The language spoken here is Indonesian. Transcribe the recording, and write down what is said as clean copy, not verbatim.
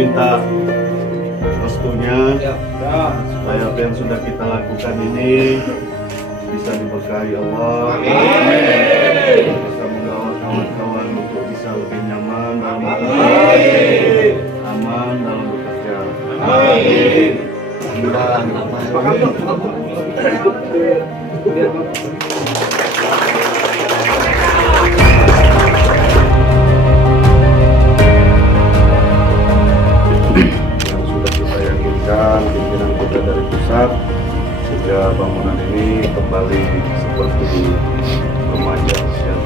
minta restunya supaya apa yang sudah kita lakukan ini bisa diberkahi Allah. Bisa membawa kawan-kawan untuk bisa lebih nyaman dalam bekerja, aman dalam bekerja. Yang sudah kita yakinkan pimpinan kita dari pusat, sehingga bangunan ini kembali seperti remaja yang